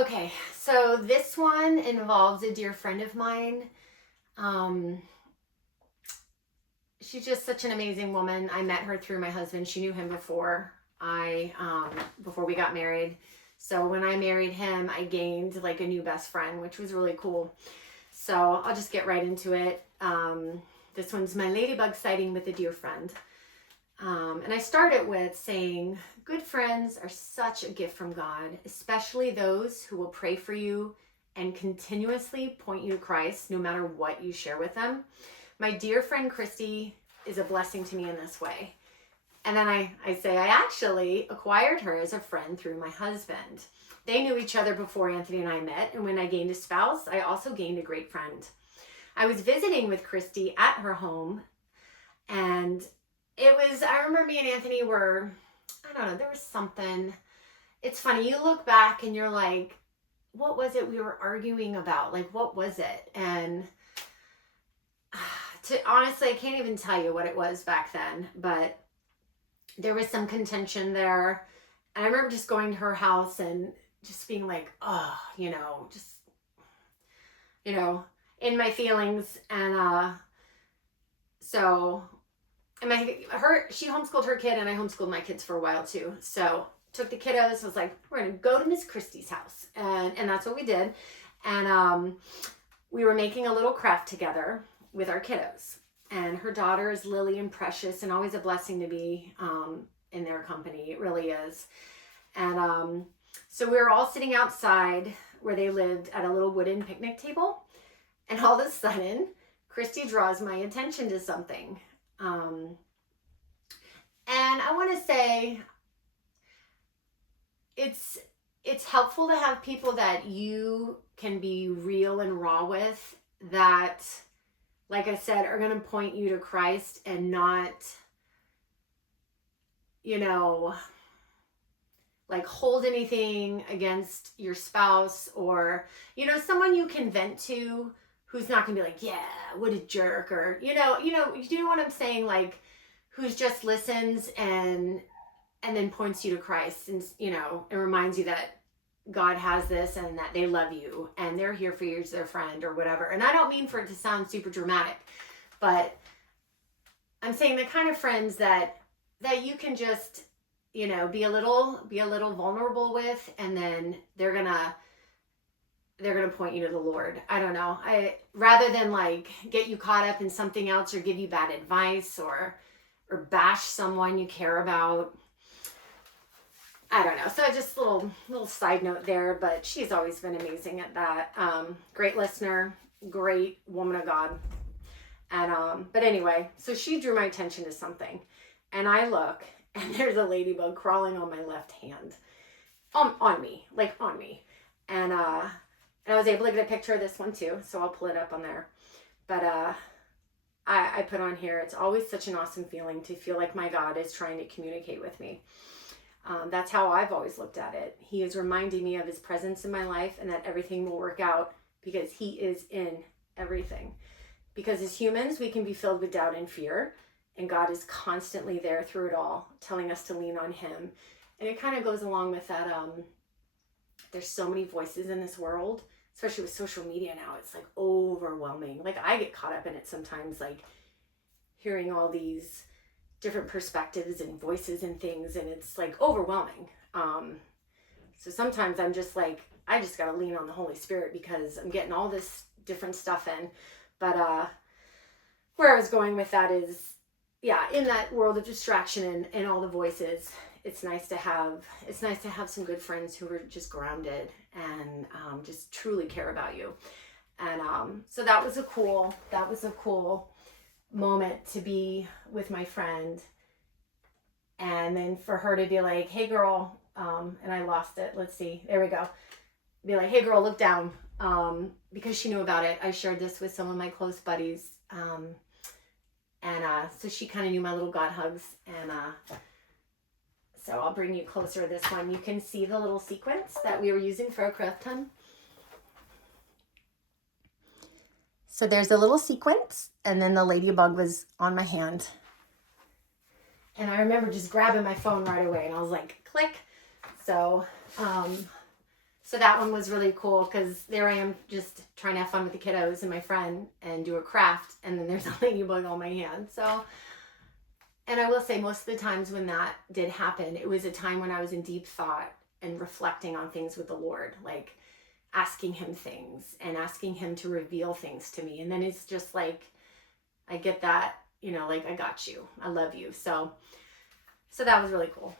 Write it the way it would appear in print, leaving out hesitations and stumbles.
Okay, so this one involves a dear friend of mine. Um, she's just such an amazing woman. I met her through my husband. She knew him before we got married. So when I married him, I gained like a new best friend, which was really cool. So I'll just get right into it. This one's my Ladybug sighting with a dear friend. And I started with saying, good friends are such a gift from God, especially those who will pray for you and continuously point you to Christ no matter what you share with them. My dear friend Christy is a blessing to me in this way. And then I say I actually acquired her as a friend through my husband. They knew each other before Anthony and I met, and when I gained a spouse, I also gained a great friend. I was visiting with Christy at her home, and I remember me and Anthony were, I don't know, there was something. It's funny, you look back and you're like, what was it we were arguing about? Like, what was it? And honestly, I can't even tell you what it was back then, but there was some contention there. And I remember just going to her house and just being like, oh, in my feelings. And so she homeschooled her kid and I homeschooled my kids for a while too. So took the kiddos, was like, we're gonna go to Miss Christie's house. And that's what we did. And we were making a little craft together with our kiddos. And her daughter is Lily and Precious, and always a blessing to be in their company. It really is. And so we were all sitting outside where they lived at a little wooden picnic table. And all of a sudden, Christy draws my attention to something. And I want to say it's helpful to have people that you can be real and raw with, that, like I said, are going to point you to Christ and not, like hold anything against your spouse, or, someone you can vent to who's not going to be like, yeah, what a jerk, or, you know what I'm saying? Like, who's just listens and then points you to Christ, and, it reminds you that God has this and that they love you and they're here for you as their friend or whatever. And I don't mean for it to sound super dramatic, but I'm saying the kind of friends that you can just, be a little vulnerable with, and then they're gonna point you to the Lord. I don't know. Rather than like get you caught up in something else or give you bad advice or bash someone you care about. I don't know. So just a little side note there, but she's always been amazing at that. Great listener, great woman of God. And but anyway, so she drew my attention to something, and I look, and there's a ladybug crawling on my left hand, on me, and I was able to get a picture of this one too, so I'll pull it up on there. But I put on here, it's always such an awesome feeling to feel like my God is trying to communicate with me. That's how I've always looked at it. He is reminding me of his presence in my life and that everything will work out because he is in everything. Because as humans, we can be filled with doubt and fear, and God is constantly there through it all, telling us to lean on him. And it kind of goes along with that. There's so many voices in this world, especially with social media now. It's like overwhelming. Like I get caught up in it sometimes, like hearing all these different perspectives and voices and things, and it's like overwhelming. So sometimes I'm just like, I just got to lean on the Holy Spirit because I'm getting all this different stuff in. But where I was going with that is, yeah, in that world of distraction and all the voices, it's nice to have some good friends who are just grounded and just truly care about you. And so that was a cool moment to be with my friend, and then for her to be like, hey girl, and I lost it, let's see, there we go, be like, hey girl, look down, because she knew about it. I shared this with some of my close buddies, and so she kind of knew my little God hugs. And so I'll bring you closer to this one. You can see the little sequence that we were using for our craft ton. So there's a little sequence, and then the ladybug was on my hand. And I remember just grabbing my phone right away, and I was like, click. So So that one was really cool because there I am just trying to have fun with the kiddos and my friend and do a craft, and then there's a ladybug on my hand. So, and I will say most of the times when that did happen, it was a time when I was in deep thought and reflecting on things with the Lord, like asking him things and asking him to reveal things to me. And then it's just like, I get that, like, I got you. I love you. So that was really cool.